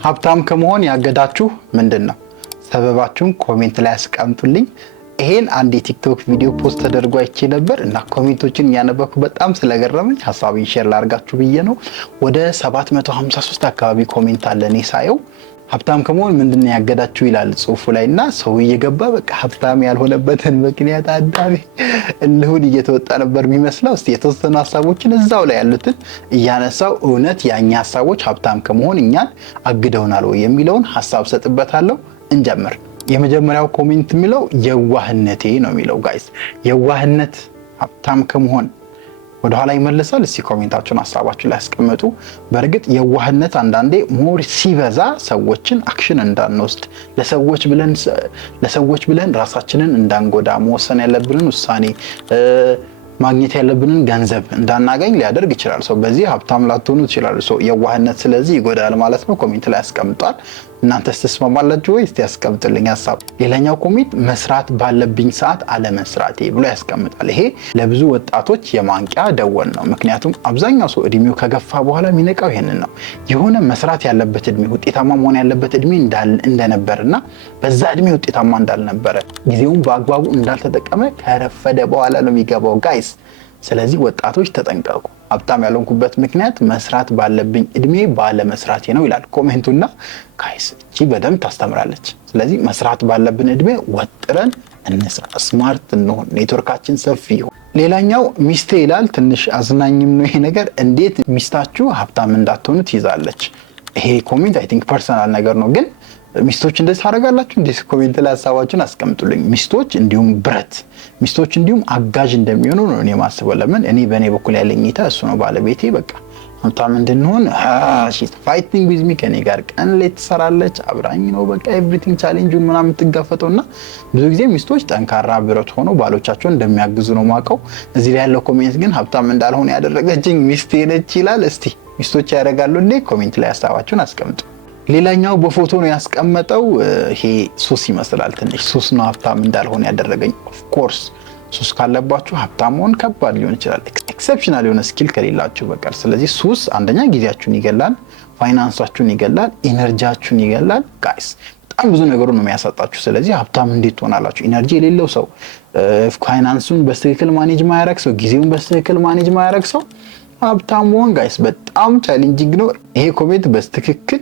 ሀብታም ከመሆን ያገዳችሁ ምንድነው? ሰበባችሁን ኮሜንት ላይ አስቀምጡልኝ። ይሄን አንድ የቲክቶክ ቪዲዮ ፖስት ተደርጎ አይቼ ነበር እና ኮሜንቶችን ያነበብኩ በጣም ስለገረመኝ ሐሳቤን ሼር ላድርጋችሁ ብዬ ነው። ወደ 753 አካባቢ ኮሜንት አለ እኔ ሳየው። ሀብታም ከመሆን ምንድነው ያገዳችሁ ይላል ጽሁፉ ላይና ሰው እየገባ በቃ ሀብታም ያልሆነበትን ምክንያት አዳሚ እልሁን እየተወጣ ነበር የሚመስለው። እስቲ የተወሰኑ ሐሳቦችን እዛው ላይ ያሉትን እያነሳው እውነት ያኛ ሐሳቦች ሀብታም ከመሆን እኛን አግደውናል ወይ የሚለውን ሐሳብ ሰጥበታለሁ። እንጀምር። የመጀመሪያው ኮሜንት የሚለው የዋህነቴ ነው የሚለው ጋይስ። የዋህነት ሀብታም ከመሆን ወደ ኋላ ይመለሳል። እስቲ ኮሜንታችሁን ሐሳባችሁን ላይ አስቀምጡ። በእርግጥ የዋህነት አንዳንዴ ሞር ሲበዛ ሰዎችን አክሽን እንዳንወስድ ለሰዎች ብለን ራሳችንን እንዳንጎዳ መወሰን ያለብንን ውሳኔ ማግኘት ያለብንን ገንዘብ እንዳናገኝ ሊያደርግ ይችላል። ሰው በዚህ ሀብታም ላትሆኑ ይችላል። ሰው የዋህነት ስለዚህ ይጎዳል ማለት ነው። ኮሜንት ላይ አስቀምጧል። እናንተስ ተስማማላችሁ ወይ? እስቲ ያስቀምጡልኝ ሐሳብ። ሌላኛው ኮሜንት መስራት ባለብኝ ሰዓት አለመስራቴ ብሎ ያስቀምጣል። ይሄ ለብዙ ወጣቶች የማንቂያ ደወል ነው። ምክንያቱም አብዛኛው ሰው እድሜው ከገፋ በኋላ የሚነቃው ይሄንን ነው። የሆነ መስራት ያለበት እድሜ፣ ውጤታማ መሆን ያለበት እድሜ እንደነበርና በዛ እድሜ ውጤታማ እንዳልነበረ፣ ጊዜውን በአግባቡ እንዳልተጠቀመ ከረፈደ በኋላ ነው የሚገባው ጋይስ። ስለዚህ ወጣቶች ተጠንቀቁ። ሀብታም ያልሆንኩበት ምክንያት መስራት ባለብኝ እድሜ ባለመስራቴ ነው ይላል ኮሜንቱና ጋይስ እቺ በደንብ ታስተምራለች። ስለዚህ መስራት ባለብን እድሜ ወጥረን እንስራ፣ ስማርት እንሆን፣ ኔትወርካችን ሰፊ ይሁን። ሌላኛው ሚስቴ ይላል። ትንሽ አዝናኝም ነው ይሄ ነገር። እንዴት ሚስታችሁ ሀብታም እንዳትሆኑ ትይዛለች? ይሄ ኮሜንት አይ ቲንክ ፐርሰናል ነገር ነው፣ ግን ሚስቶች እንደዚህ ታደርጋላችሁ? እንዴ? ኮሜንት ላይ ሐሳባችሁን አስቀምጡልኝ። ሚስቶች እንዲሁም ሚስቶች እንዲሁም አጋዥ እንደሚሆኑ ነው እኔ ማስበው። ለምን እኔ በእኔ በኩል ያለኝ እይታ እሱ ነው። ባለቤቴ በቃ ሀብታም እንድንሆን she's fighting with me፣ ከኔ ጋር ቀን ሌት ትሰራለች፣ አብራኝ ነው በቃ ኤቭሪቲንግ ቻሌንጁን ምናምን የምትጋፈጠውና ብዙ ጊዜ ሚስቶች ጠንካራ ብረት ሆነው ባሎቻቸውን እንደሚያግዙ ነው ማውቀው። እዚህ ላይ ያለው ኮሜንት ግን ሀብታም እንዳልሆነ ያደረገችኝ ሚስቴ ነች ይላል። እስቲ ሚስቶች ያደርጋሉ እንዴ? ኮሜንት ላይ ሐሳባችሁን አስቀምጡ። ሌላኛው በፎቶ ነው ያስቀመጠው። ይሄ ሱስ ይመስላል። ትንሽ ሱስ ነው ሀብታም እንዳልሆነ ያደረገኝ። ኦፍ ኮርስ ሱስ ካለባችሁ ሀብታም መሆን ከባድ ሊሆን ይችላል፣ ኤክሰፕሽናል የሆነ ስኪል ከሌላችሁ በቀር። ስለዚህ ሱስ አንደኛ ጊዜያችሁን ይገላል፣ ፋይናንሳችሁን ይገላል፣ ኢነርጂያችሁን ይገላል። ጋይስ በጣም ብዙ ነገሩን ነው የሚያሳጣችሁ። ስለዚህ ሀብታም እንዴት ትሆናላችሁ? ኢነርጂ የሌለው ሰው፣ ፋይናንሱን በትክክል ማኔጅ ማያረግ ሰው፣ ጊዜውን በትክክል ማኔጅ ማያረግ ሰው ሀብታም መሆን ጋይስ በጣም ቻሌንጂንግ ነው። ይሄ ኮሜንት በትክክል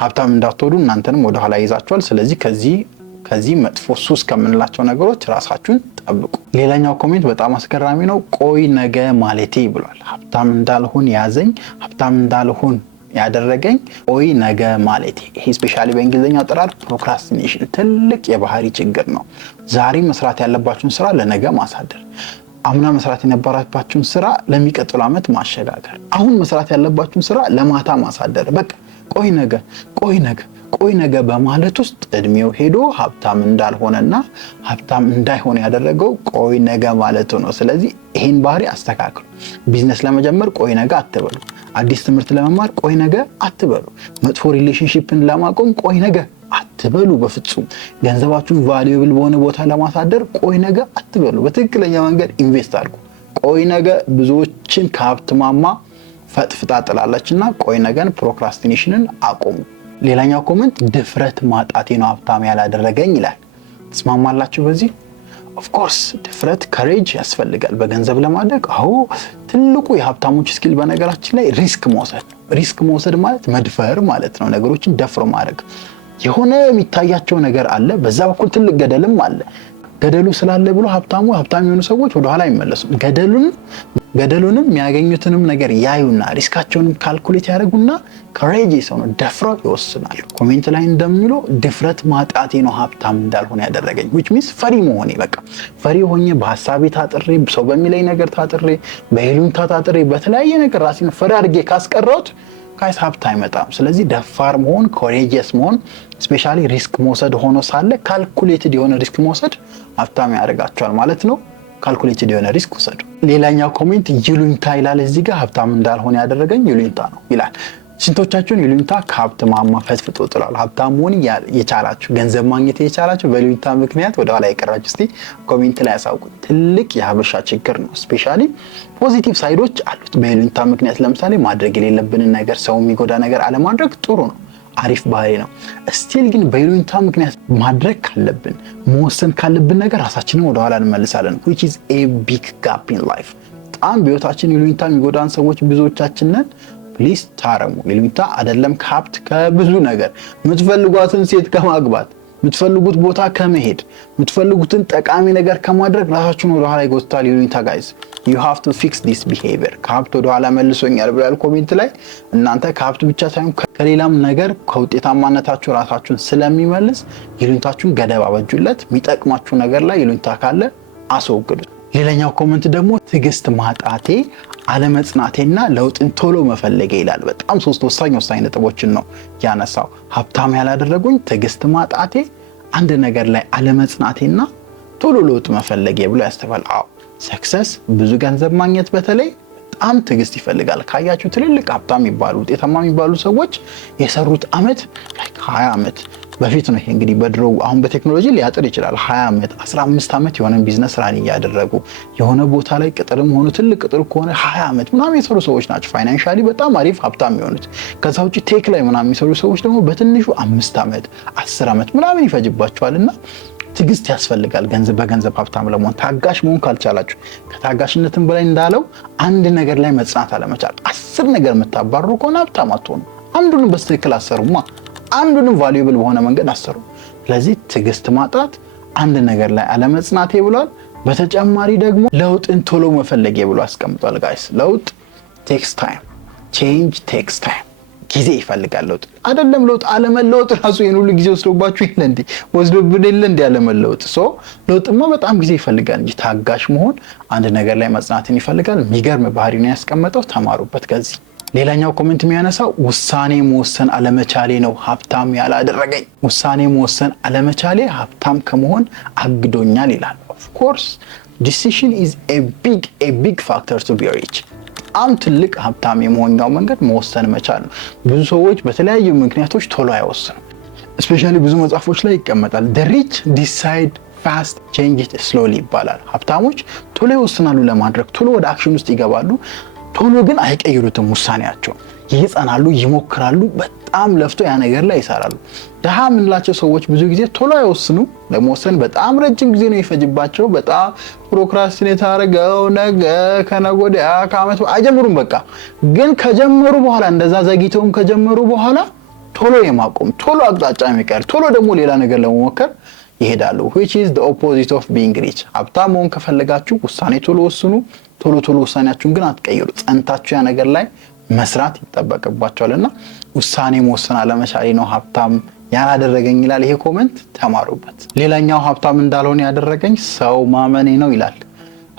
ሀብታም እንዳትሆኑ እናንተንም ወደ ኋላ ይዛችኋል። ስለዚህ ከዚህ መጥፎ ሱስ ከምንላቸው ነገሮች ራሳችሁን ጠብቁ። ሌላኛው ኮሜንት በጣም አስገራሚ ነው። ቆይ ነገ ማለቴ ብሏል። ሀብታም እንዳልሆን ያዘኝ፣ ሀብታም እንዳልሆን ያደረገኝ ቆይ ነገ ማለቴ። ይሄ ስፔሻሊ በእንግሊዝኛው አጠራር ፕሮክራስቲኔሽን ትልቅ የባህሪ ችግር ነው። ዛሬ መስራት ያለባችሁን ስራ ለነገ ማሳደር፣ አምና መስራት የነበረባችሁን ስራ ለሚቀጥለው ዓመት ማሸጋገር፣ አሁን መስራት ያለባችሁን ስራ ለማታ ማሳደር። በቃ ቆይ ነገ በማለት ውስጥ እድሜው ሄዶ ሀብታም እንዳልሆነና ሀብታም እንዳይሆን ያደረገው ቆይ ነገ ማለቱ ነው። ስለዚህ ይሄን ባህሪ አስተካክሉ። ቢዝነስ ለመጀመር ቆይ ነገ አትበሉ። አዲስ ትምህርት ለመማር ቆይ ነገ አትበሉ። መጥፎ ሪሌሽንሺፕን ለማቆም ቆይ ነገ አትበሉ። በፍጹም ገንዘባችሁን ቫልዩብል በሆነ ቦታ ለማሳደር ቆይ ነገ አትበሉ። በትክክለኛ መንገድ ኢንቨስት አድርጉ። ቆይ ነገ ብዙዎችን ከሀብት ማማ ፈጥፍጣ ጥላለችና ቆይ ነገን ፕሮክራስቲኔሽንን አቆሙ። ሌላኛው ኮሜንት ድፍረት ማጣቴ ነው ሀብታም ያላደረገኝ ይላል። ተስማማላችሁ በዚህ? ኦፍ ኮርስ ድፍረት ከሬጅ ያስፈልጋል በገንዘብ ለማደግ። አዎ ትልቁ የሀብታሞች ስኪል በነገራችን ላይ ሪስክ መውሰድ። ሪስክ መውሰድ ማለት መድፈር ማለት ነው። ነገሮችን ደፍሮ ማድረግ። የሆነ የሚታያቸው ነገር አለ፣ በዛ በኩል ትልቅ ገደልም አለ። ገደሉ ስላለ ብሎ ሀብታም የሆኑ ሰዎች ወደ ኋላ አይመለሱም። ገደሉንም የሚያገኙትንም ነገር ያዩና ሪስካቸውንም ካልኩሌት ያደርጉና ከሬጅ ሰው ነው ደፍረው ይወስናሉ። ኮሜንት ላይ እንደሚለው ድፍረት ማጣቴ ነው ሀብታም እንዳልሆነ ያደረገኝ which means ፈሪ መሆኔ። በቃ ፈሪ ሆኜ በሐሳቤ ታጥሬ፣ ሰው በሚለኝ ነገር ታጥሬ፣ በይሉኝታ ታጥሬ፣ በተለያየ ነገር ራሴን ፈሪ አድርጌ ካስቀረሁት ጋይስ ሀብት አይመጣም። ስለዚህ ደፋር መሆን፣ ኮሬጂየስ መሆን፣ ስፔሻሊ ሪስክ መውሰድ ሆኖ ሳለ ካልኩሌትድ የሆነ ሪስክ መውሰድ ሀብታም ያደርጋቸዋል ማለት ነው። ካልኩሌትድ የሆነ ሪስክ ወሰዱ። ሌላኛው ኮሜንት ይሉኝታ ይላል። እዚህ ጋር ሀብታም እንዳልሆነ ያደረገኝ ይሉኝታ ነው ይላል። ስንቶቻችሁን ይሉኝታ ከሀብት ማማ ፈትፍጦ ጥሏል? ሀብታም መሆን የቻላችሁ፣ ገንዘብ ማግኘት የቻላችሁ በይሉኝታ ምክንያት ወደ ኋላ የቀራችሁ እስቲ ኮሜንት ላይ ያሳውቁ። ትልቅ የሀበሻ ችግር ነው። ስፔሻሊ ፖዚቲቭ ሳይዶች አሉት። በይሉኝታ ምክንያት ለምሳሌ ማድረግ የሌለብንን ነገር፣ ሰው የሚጎዳ ነገር አለማድረግ ጥሩ ነው። አሪፍ ባህሪ ነው። ስቲል ግን በይሉኝታ ምክንያት ማድረግ ካለብን መወሰን ካለብን ነገር ራሳችንን ወደ ኋላ እንመልሳለን which is a big gap in life። በጣም በህይወታችን ይሉኝታ የሚጎዳን ሰዎች ብዙዎቻችን ነን። ፕሊዝ ታረሙ። ይሉኝታ አይደለም ከሀብት ከብዙ ነገር የምትፈልጓትን ሴት ከማግባት የምትፈልጉት ቦታ ከመሄድ የምትፈልጉትን ጠቃሚ ነገር ከማድረግ ራሳችሁን ወደ ኋላ ይጎትታል ይሉኝታ ጋይስ። you have to fix this behavior። ከሀብት ወደ ኋላ መልሶኛል ብሏል ኮሜንት ላይ። እናንተ ከሀብት ብቻ ሳይሆን ከሌላም ነገር ከውጤታማነታችሁ ራሳችሁን ስለሚመልስ ይሉኝታችሁን ገደብ አበጁለት። የሚጠቅማችሁ ነገር ላይ ይሉኝታ ካለ አስወግዱት። ሌላኛው ኮሜንት ደግሞ ትዕግስት ማጣቴ አለመጽናቴና ለውጥን ቶሎ መፈለጌ ይላል። በጣም ሶስት ወሳኝ ነጥቦችን ነው ያነሳው። ሀብታም ያላደረጉኝ ትዕግስት ማጣቴ፣ አንድ ነገር ላይ አለመጽናቴና ቶሎ ለውጥ መፈለጌ ብሎ ያስተባል። ሰክሰስ ብዙ ገንዘብ ማግኘት በተለይ በጣም ትዕግስት ይፈልጋል። ካያችሁ ትልልቅ ሀብታም የሚባሉ ውጤታማ የሚባሉ ሰዎች የሰሩት አመት 20 አመት በፊት ነው። ይሄ እንግዲህ በድሮ አሁን በቴክኖሎጂ ሊያጥር ይችላል። 20 አመት 15 አመት የሆነ ቢዝነስ ራን ያደረጉ የሆነ ቦታ ላይ ቅጥርም ሆኖ ትልቅ ቅጥር ከሆነ 20 አመት ምናምን የሰሩ ሰዎች ናቸው ፋይናንሻሊ በጣም አሪፍ ሀብታም የሆኑት። ከዛ ውጪ ቴክ ላይ ምናምን የሚሰሩ ሰዎች ደግሞ በትንሹ 5 አመት 10 አመት ምናምን ይፈጅባቸዋልና ትዕግስት ያስፈልጋል። በገንዘብ ሀብታም ለመሆን ታጋሽ መሆን ካልቻላችሁ ከታጋሽነትም በላይ እንዳለው አንድ ነገር ላይ መጽናት አለመቻል። 10 ነገር የምታባርሩ ከሆነ ሀብታም አትሆኑ። አንዱንም በትክክል አሰሩማ፣ አንዱንም ቫልዩብል በሆነ መንገድ አሰሩ። ስለዚህ ትዕግስት ማጣት፣ አንድ ነገር ላይ አለመጽናቴ ብሏል። በተጨማሪ ደግሞ ለውጥን ቶሎ መፈለጌ ብሎ አስቀምጧል። ጋይስ ለውጥ ቴክስ ታይም፣ ቼንጅ ቴክስ ታይም፣ ጊዜ ይፈልጋል። ለውጥ አይደለም ለውጥ አለመለወጥ ራሱ ይሄን ሁሉ ጊዜ ወስዶባችሁ ይል እንዴ ወስዶብን ይል እንዴ አለመለወጥ ለውጥማ በጣም ጊዜ ይፈልጋል እንጂ ታጋሽ መሆን አንድ ነገር ላይ መጽናትን ይፈልጋል። የሚገርም ባህሪ ነው ያስቀመጠው። ተማሩበት ከዚህ። ሌላኛው ኮሜንት የሚያነሳው ውሳኔ መወሰን አለመቻሌ ነው ሀብታም ያላደረገኝ። ውሳኔ መወሰን አለመቻሌ ሀብታም ከመሆን አግዶኛል ይላል። ኦፍ ኮርስ ዲሲዥን ኢዝ ኤ ቢግ ፋክተር ቱ ቢ ሪች። በጣም ትልቅ ሀብታም የመሆኛው መንገድ መወሰን መቻል ነው። ብዙ ሰዎች በተለያዩ ምክንያቶች ቶሎ አይወስኑም። እስፔሻሊ ብዙ መጽሐፎች ላይ ይቀመጣል the rich decide fast change it slowly ይባላል። ሀብታሞች ቶሎ ይወስናሉ ለማድረግ፣ ቶሎ ወደ አክሽን ውስጥ ይገባሉ፣ ቶሎ ግን አይቀይሩትም ውሳኔያቸው። ይጸናሉ፣ ይሞክራሉ፣ በጣም ለፍቶ ያ ነገር ላይ ይሰራሉ። ደሃ የምንላቸው ሰዎች ብዙ ጊዜ ቶሎ አይወስኑ፣ ለመወሰን በጣም ረጅም ጊዜ ነው የሚፈጅባቸው። በጣም ፕሮክራስቲኔት አድርገው ነገ ከነገ ወዲያ ከዓመት አይጀምሩም። በቃ ግን ከጀመሩ በኋላ እንደዛ ዘግይተውም ከጀመሩ በኋላ ቶሎ የማቆም ቶሎ አቅጣጫ የሚቀር ቶሎ ደግሞ ሌላ ነገር ለመሞከር ይሄዳሉ። which is the opposite of being rich። ሀብታም መሆን ከፈለጋችሁ ውሳኔ ቶሎ ወስኑ። ቶሎ ውሳኔያችሁን ግን አትቀይሩ። ጸንታችሁ ያ ነገር ላይ መስራት ይጠበቅባቸዋልና ውሳኔ መወሰን አለመቻሌ ነው ሀብታም ያላደረገኝ ይላል ይሄ ኮሜንት። ተማሩበት። ሌላኛው ሀብታም እንዳልሆነ ያደረገኝ ሰው ማመኔ ነው ይላል።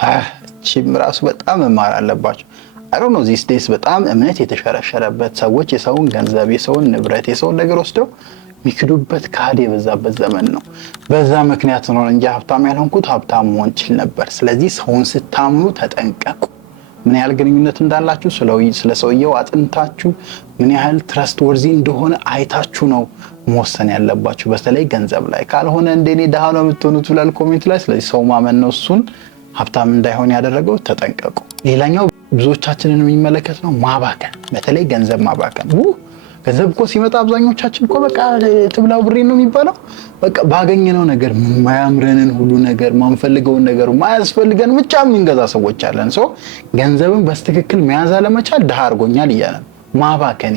እቺም ራሱ በጣም መማር አለባቸው። I don't know these days በጣም እምነት የተሸረሸረበት ሰዎች የሰውን ገንዘብ፣ የሰውን ንብረት፣ የሰውን ነገር ወስደው ሚክዱበት ካድ የበዛበት ዘመን ነው። በዛ ምክንያት ነው እንጂ ሀብታም ያልሆንኩት ሀብታም መሆን ይችል ነበር። ስለዚህ ሰውን ስታምኑ ተጠንቀቁ። ምን ያህል ግንኙነት እንዳላችሁ ስለ ሰውየው አጥንታችሁ ምን ያህል ትረስት ወርዚ እንደሆነ አይታችሁ ነው መወሰን ያለባችሁ። በተለይ ገንዘብ ላይ ካልሆነ እንደኔ ደሃ ነው የምትሆኑት ብላል ኮሜንት ላይ። ስለዚህ ሰው ማመን ነው እሱን ሀብታም እንዳይሆን ያደረገው። ተጠንቀቁ። ሌላኛው ብዙዎቻችንን የሚመለከት ነው ማባከን፣ በተለይ ገንዘብ ማባከን። ገንዘብ እኮ ሲመጣ አብዛኞቻችን እኮ በቃ ትብላው ብሬ ነው የሚባለው። በቃ ባገኘነው ነገር ማያምረንን ሁሉ ነገር ማንፈልገውን ነገር ማያስፈልገን ብቻ የምንገዛ ሰዎች አለን። ገንዘብን በስትክክል መያዝ አለመቻል ድሃ አድርጎኛል እያለ ማባከኔ፣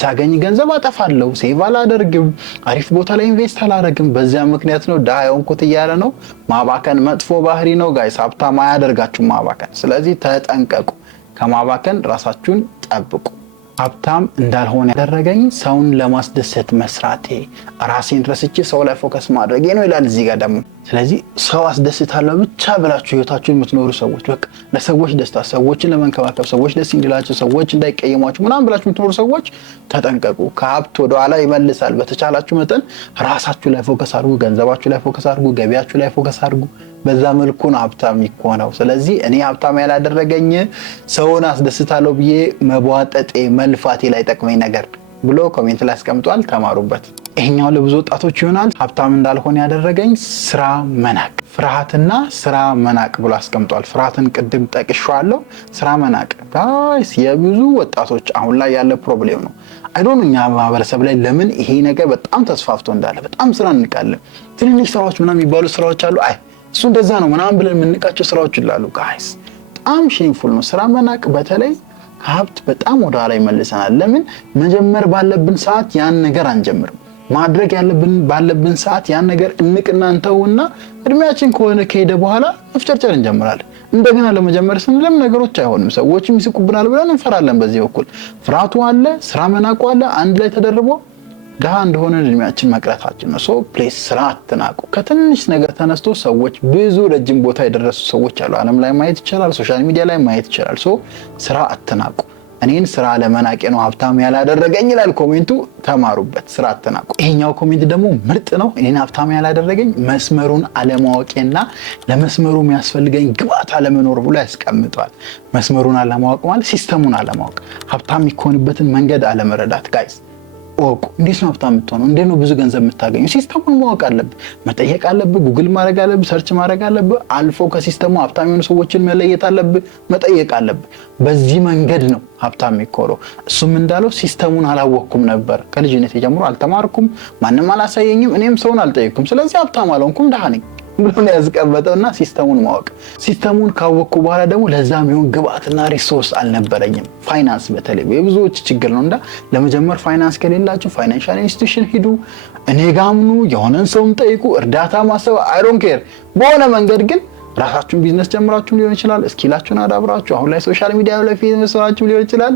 ሳገኝ ገንዘብ አጠፋለሁ፣ ሴቭ አላደርግም፣ አሪፍ ቦታ ላይ ኢንቨስት አላደርግም፣ በዚያ ምክንያት ነው ድሃ የሆንኩት እያለ ነው። ማባከን መጥፎ ባህሪ ነው ጋይስ። ሀብታም አያደርጋችሁም ማባከን። ስለዚህ ተጠንቀቁ። ከማባከን ራሳችሁን ጠብቁ። ሀብታም እንዳልሆነ ያደረገኝ ሰውን ለማስደሰት መስራቴ፣ ራሴን ረስቼ ሰው ላይ ፎከስ ማድረጌ ነው ይላል እዚህ ጋር ደግሞ። ስለዚህ ሰው አስደስታለሁ ብቻ ብላችሁ ህይወታችሁን የምትኖሩ ሰዎች፣ በቃ ለሰዎች ደስታ፣ ሰዎችን ለመንከባከብ፣ ሰዎች ደስ እንዲላቸው፣ ሰዎች እንዳይቀየሟችሁ ምናምን ብላችሁ የምትኖሩ ሰዎች ተጠንቀቁ። ከሀብት ወደ ኋላ ይመልሳል። በተቻላችሁ መጠን ራሳችሁ ላይ ፎከስ አድርጉ፣ ገንዘባችሁ ላይ ፎከስ አድርጉ፣ ገቢያችሁ ላይ ፎከስ አድርጉ። በዛ መልኩ ነው ሀብታም የሚሆነው። ስለዚህ እኔ ሀብታም ያላደረገኝ ሰውን አስደስታለሁ ብዬ መቧጠጤ መልፋቴ ላይ ጠቅመኝ ነገር ብሎ ኮሜንት ላይ አስቀምጧል። ተማሩበት። ይሄኛው ለብዙ ወጣቶች ይሆናል። ሀብታም እንዳልሆነ ያደረገኝ ስራ መናቅ፣ ፍርሃትና ስራ መናቅ ብሎ አስቀምጧል። ፍርሃትን ቅድም ጠቅሼዋለሁ። ስራ መናቅ ጋይስ የብዙ ወጣቶች አሁን ላይ ያለ ፕሮብሌም ነው። አይዶን እኛ ማህበረሰብ ላይ ለምን ይሄ ነገር በጣም ተስፋፍቶ እንዳለ በጣም ስራ እንቃለን። ትንንሽ ስራዎች ምናምን የሚባሉ ስራዎች አሉ። አይ እሱ እንደዛ ነው ምናምን ብለን የምንቃቸው ስራዎች ይላሉ። ጋይስ በጣም ሼምፉል ነው ስራ መናቅ። በተለይ ሀብት በጣም ወደ ኋላ ይመልሰናል። ለምን መጀመር ባለብን ሰዓት ያን ነገር አንጀምርም። ማድረግ ያለብን ባለብን ሰዓት ያን ነገር እንቅና እንተውና እድሜያችን ከሆነ ከሄደ በኋላ መፍጨርጨር እንጀምራለን። እንደገና ለመጀመር ስንልም ነገሮች አይሆንም፣ ሰዎችም ይስቁብናል ብለን እንፈራለን። በዚህ በኩል ፍርሃቱ አለ፣ ስራ መናቁ አለ፣ አንድ ላይ ተደርቦ ድሃ እንደሆነ እድሜያችን መቅረታችን ነው። ሶ ፕሌስ ስራ አትናቁ። ከትንሽ ነገር ተነስቶ ሰዎች ብዙ ረጅም ቦታ የደረሱ ሰዎች አሉ። ዓለም ላይ ማየት ይችላል፣ ሶሻል ሚዲያ ላይ ማየት ይችላል። ሶ ስራ አትናቁ። እኔን ስራ ለመናቄ ነው ሀብታም ያላደረገኝ ይላል ኮሜንቱ። ተማሩበት፣ ስራ አትናቁ። ይሄኛው ኮሜንት ደግሞ ምርጥ ነው። እኔን ሀብታም ያላደረገኝ መስመሩን አለማወቄና ለመስመሩ የሚያስፈልገኝ ግብአት አለመኖር ብሎ ያስቀምጠዋል። መስመሩን አለማወቅ ማለት ሲስተሙን አለማወቅ፣ ሀብታም የሚሆንበትን መንገድ አለመረዳት። ጋይስ ወቁ። እንዴት ነው ሀብታም የምትሆነው? እንዴት ነው ብዙ ገንዘብ የምታገኘው? ሲስተሙን ማወቅ አለብህ፣ መጠየቅ አለብህ፣ ጉግል ማድረግ አለብህ፣ ሰርች ማድረግ አለብህ። አልፎ ከሲስተሙ ሀብታም የሆኑ ሰዎችን መለየት አለብህ፣ መጠየቅ አለብህ። በዚህ መንገድ ነው ሀብታም የሚኮረው። እሱም እንዳለው ሲስተሙን አላወቅኩም ነበር፣ ከልጅነት ጀምሮ አልተማርኩም፣ ማንም አላሳየኝም፣ እኔም ሰውን አልጠየቅኩም፣ ስለዚህ ሀብታም አልሆንኩም፣ ድሃ ነኝ ብሎ ነው ያስቀመጠውና ሲስተሙን ማወቅ። ሲስተሙን ካወቅኩ በኋላ ደግሞ ለዛም ይሁን ግብአትና ሪሶርስ አልነበረኝም። ፋይናንስ በተለይ የብዙዎች ችግር ነው። ለመጀመር ፋይናንስ ከሌላችሁ ፋይናንሻል ኢንስቲትዩሽን ሂዱ፣ እኔ ጋምኑ፣ የሆነን ሰውም ጠይቁ፣ እርዳታ ማሰብ አይ ዶንት ኬር። በሆነ መንገድ ግን ራሳችሁን ቢዝነስ ጀምራችሁ ሊሆን ይችላል፣ እስኪላችሁን አዳብራችሁ አሁን ላይ ሶሻል ሚዲያ ላይ ፌመስ ሆናችሁ ሊሆን ይችላል።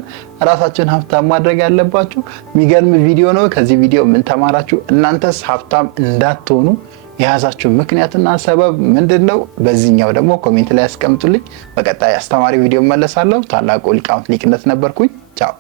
ራሳችሁን ሀብታም ማድረግ ያለባችሁ። የሚገርም ቪዲዮ ነው። ከዚህ ቪዲዮ ምን ተማራችሁ? እናንተስ ሀብታም እንዳትሆኑ የያዛችሁ ምክንያትና ሰበብ ምንድነው? በዚህኛው ደግሞ ኮሜንት ላይ አስቀምጡልኝ። በቀጣይ አስተማሪ ቪዲዮ መለሳለሁ። ታላቁ ሊቃውንት ሊቅነት ነበርኩኝ። ቻው።